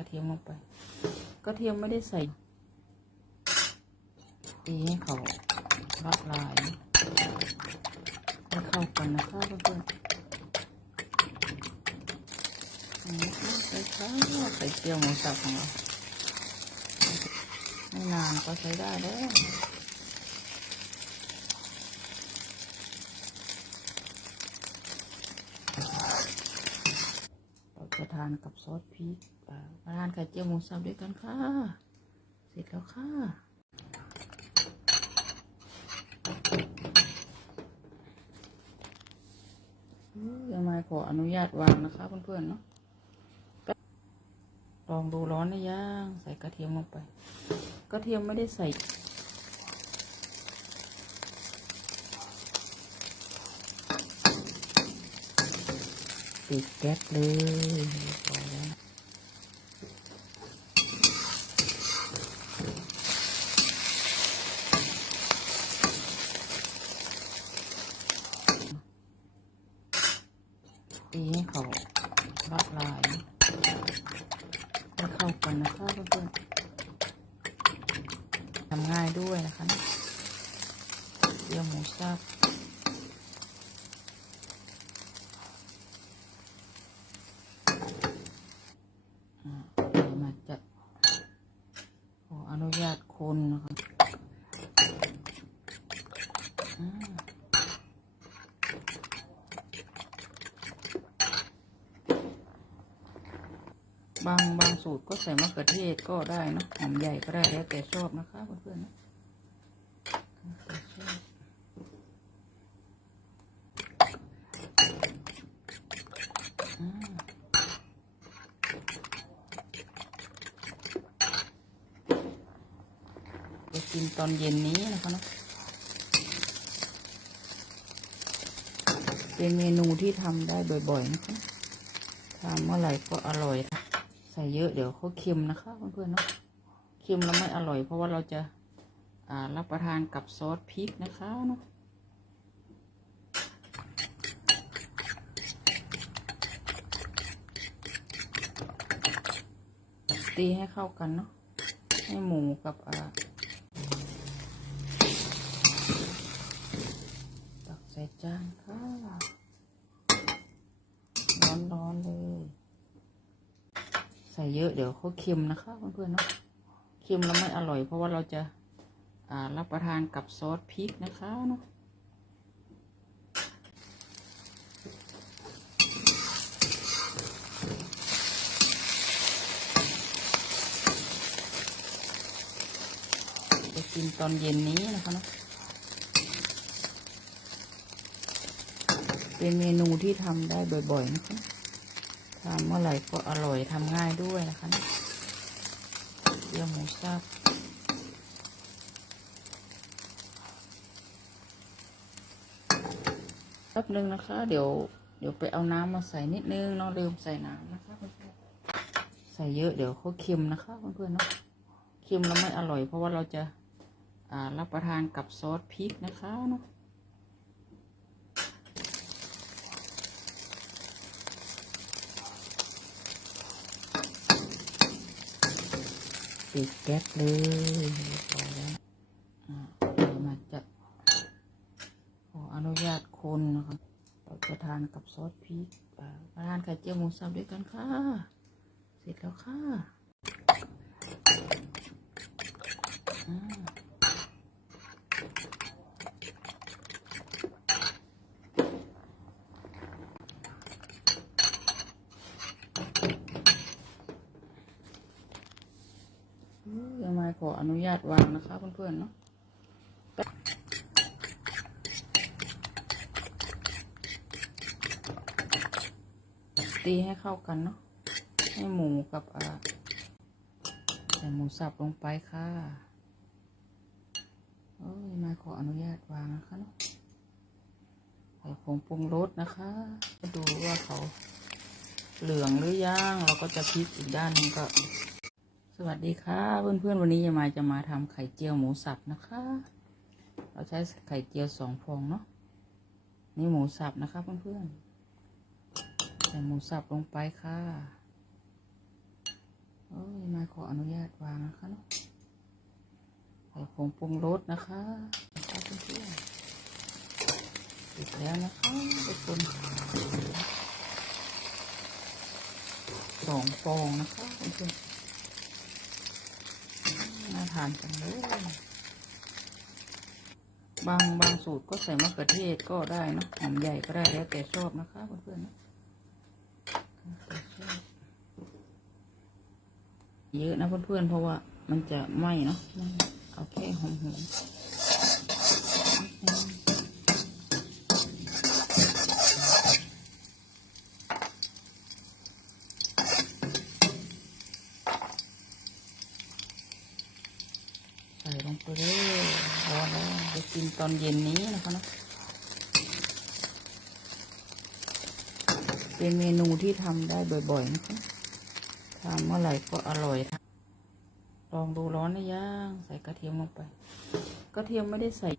กระเทียมลงไป กระเทียมไม่ได้ใส่ตีให้เขาละลายให้เข้ากันนะคะเพื่อนๆใส่ข้าวใส่เจียวหมูสับของเราไม่นานก็ใช้ได้แล้ว เรา จะทานกับซอสพริกอ่ามาทานไข่เจียวหมูสับด้วยกันค่ะ เสร็จแล้วค่ะยังไงขออนุญาตวางนะคะเพื่อนๆเนาะลองดูร้อนหรือยังใส่กระเทียมลงไป กระเทียมไม่ได้ใส่ ปิดแก๊สเลยพอแล้วตีให้เขาละลายให้เข้ากันนะคะเพื่อนๆทำง่ายด้วยนะคะเนี่ยเยี่ยวหมูสับ อ่าเดี๋ยว มาจะขออนุญาตคนนะคะบางบางสูตรก็ใส่มะเขือเทศก็ได้นะหอมใหญ่ก็ได้แล้วแต่ชอบนะคะเพื่อนๆนะแล้วแต่ชอบอ่า ไปกิน ตอนเย็นนี้นะคะเนาะเป็นเมนูที่ทำได้บ่อยๆนะคะทำเมื่อไหร่ก็อร่อยใส่เยอะเดี๋ยวเขาเค็มนะคะเพื่อนๆเนาะเค็มแล้วไม่อร่อย เพราะว่าเราจะอ่ารับประทานกับซอสพริกนะคะเนาะตีให้เข้ากันเนาะให้หมูกับอ่า ตักใส่จานค่ะร้อนๆเลย ใส่เยอะเดี๋ยวเขาเค็มนะคะเพื่อนๆเนาะเค็มแล้วไม่อร่อย เพราะว่าเราจะอ่ารับประทานกับซอสพริกนะคะเนาะไปกินตอนเย็นนี้นะคะเนาะ เป็นเมนูที่ทำได้บ่อยๆนะคะทำเมื่อไหร่ก็อร่อยทำง่ายด้วยนะคะเนี่ยวหมูสับแป๊บนึงนะคะ เดี๋ยว เดี๋ยวไปเอาน้ำมาใส่นิดนึงเนาะลืมใส่น้ำนะคะใส่เยอะเดี๋ยวเขาเค็มนะคะเพื่อนๆเนาะเค็มแล้วไม่อร่อย เพราะว่าเราจะารับประทานกับซอสพริกนะคะเนาะ ปิดแก๊สเลยพอแล้วอ่าเดี๋ยวมาจะขออนุญาตคนนะคะเราจะทานกับซอสพริกอ่ามาทานไข่เจียวหมูสับด้วยกันค่ะ เสร็จแล้วค่ะอ่ายังไงข ออนุญาตวางนะคะเพื่อนๆเนาะตีให้เข้ากันเนาะให้หมูกับอ่าใส่หมูสับลงไปค่ะโอ้ยมาขออนุญาตวางนะคะเนาะใส่ผงปรุงรสนะคะก็ดูว่าเขาเหลืองหรือยังเราก็จะพลิกอีกด้านนึงก็ สวัสดีค่ะ เพื่อนๆวันนี้ยามาจะมาทำไข่เจียวหมูสับนะคะ เราใช้ไข่เจียวสองฟองเนาะนี่หมูสับนะคะเพื่อนๆใส่หมูสับลงไปค่ะโอ้ยมาขออนุญาตวางนะคะเนาะใส่ผงปรุงรสนะคะนะคะเพื่อนๆติดแล้วนะคะทุกคนสองฟองนะคะเพื่อนๆ ทานจังเลยบางบางสูตรก็ใส่มะเขือเทศก็ได้เนะหอมใหญ่ก็ได้แล้วแต่ชอบนะคะเพื่อนๆนะเยอะนะเพื่อนๆเพราะว่ามันจะไหม้เนาะเอาแค่หอมๆใส่ลง ไปเลยร้อนแล้วไปกินตอนเย็นนี้นะคะเนาะเป็นเมนูที่ทำได้บ่อยๆนะคะทำเมื่อไหร่ก็อร่อยค่ะลองดูร้อนนะย่างใส่กระเทียมลงไป กระเทียมไม่ได้ใส่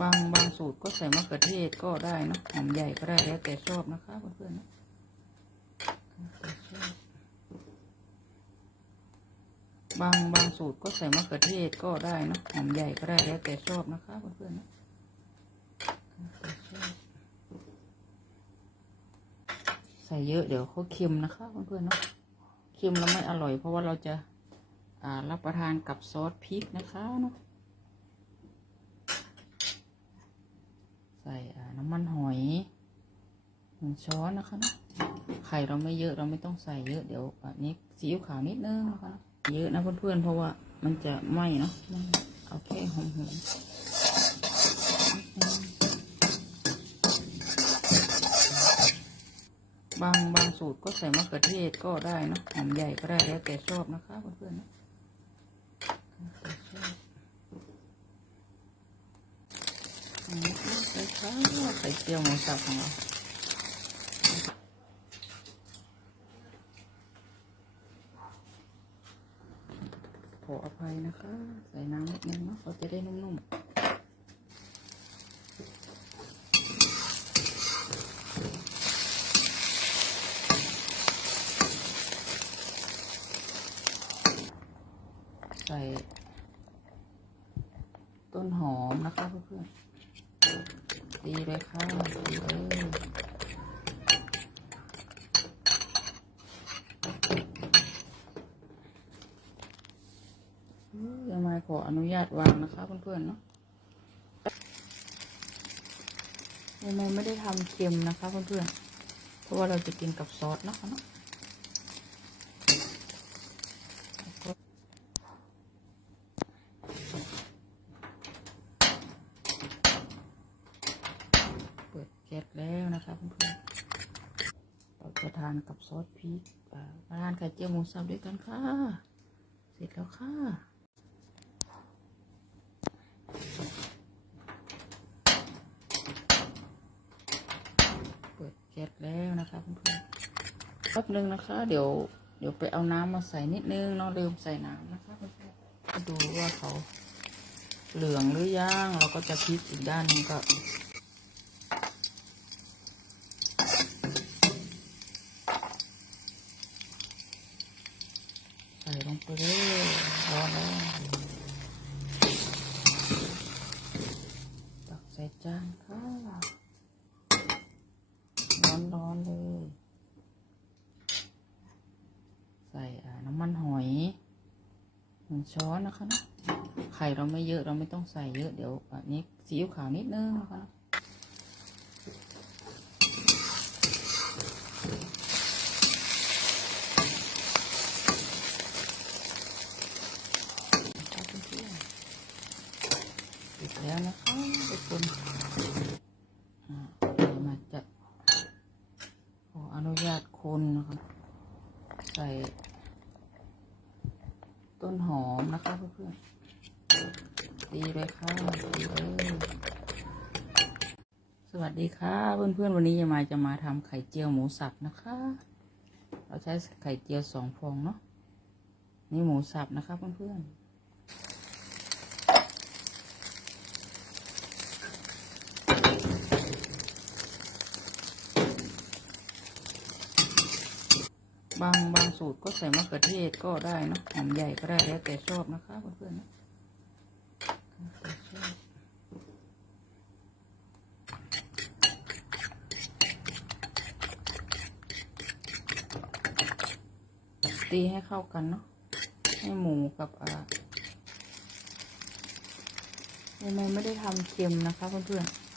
บางบางสูตรก็ใส่มะเขือเทศก็ได้นะหอมใหญ่ก็ได้แล้วแต่ชอบนะคะเพื่อนๆนะแล้วแต่ชอ บางบางสูตรก็ใส่มะเขือเทศก็ได้นะหอมใหญ่ก็ได้แล้วแต่ชอบนะคะเพื่อนๆนะใส่เยอะเดี๋ยวเขาเค็มนะคะเพื่อนๆเนาะเค็มแล้วไม่อร่อย เพราะว่าเราจะอ่ารับประทานกับซอสพริกนะคะเนาะใส่น้ำมันหอยหนึ่งช้อนนะคะนะไข่เราไม่เยอะเราไม่ต้องใส่เยอะเดี๋ยวอันนี้ซีอิ๊วขาวนิดนึงนะคะ เยอะนะเพื่อนๆ เพราะว่ามันจะไหม้เนาะเอาแค่หอมๆบางบางสูตรก็ใส่มะเขือเทศก็ได้เนอะหอมใหญ่ก็ได้แล้วแต่ชอบนะคะเพื่อนๆนะใส่ข้าวใส่เจียวหมูสับของเราขออ ภัยนะคะใส่น้ำนิดนึงเนาะเขาจะได้นุ่มๆใส่ต้นหอมนะคะเพื่อนๆดีเลยค่ะดีเลยอุ๊ยยังไงข ออนุญาตวางนะคะเพื่อนๆเนาะยังไงไม่ได้ทำเค็มนะคะเพื่อนๆ เพราะว่าเราจะกินกับซอสเนาะเนาะเปิดแก๊สแล้วนะคะเพื่อนๆ เราจะทานกับซอสพริกอ่ามาทานไข่เจียวหมูสับด้วยกันค่ะ เสร็จแล้วค่ะ เปิดแก๊สแล้วนะคะเพื่อนๆแป๊บนึงนะคะ เดี๋ยว เดี๋ยวไปเอาน้ำมาใส่นิดนึงเนาะลืมใส่น้ำนะคะเพื่อนๆดูว่าเขาเหลืองหรือยังเราก็จะพลิกอีกด้านนึงก็ใส่ลงไปเลยรอแล้วตักใส่จานค่ะร้อนร้อนๆเลย ใส่อ่าน้ำมันหอยหนึ่ง ช้อนนะคะนาะไข่เราไม่เยอะเราไม่ต้องใส่เยอะเดี๋ยวอันนี้ซีอิ๊วขาวนิดนึงนะคะเนาะนะคะเพื่อนๆติดแล้วนะคะทุกคนอ่าเดี๋ยวมาจะขออนุญาตคนนะคะ ใส่ มนะคะเพื่อนๆดีเลยค่ะดีเลยสวัสดีค่ะ เพื่อนๆวันนี้ยายมาจะมาทำไข่เจียวหมูสับนะคะ เราใช้ไข่เจียวสองฟองเนาะนี่หมูสับนะคะเพื่อนๆ บางบาง สูตรก็ใส่มะเขือเทศก็ได้นะหอมใหญ่ก็ได้แล้วแต่ชอบนะคะเพื่อนๆนะตีให้เข้ากันเนาะให้หมูกับอ่ายังไงไม่ได้ทำเค็มนะคะเพื่อนๆ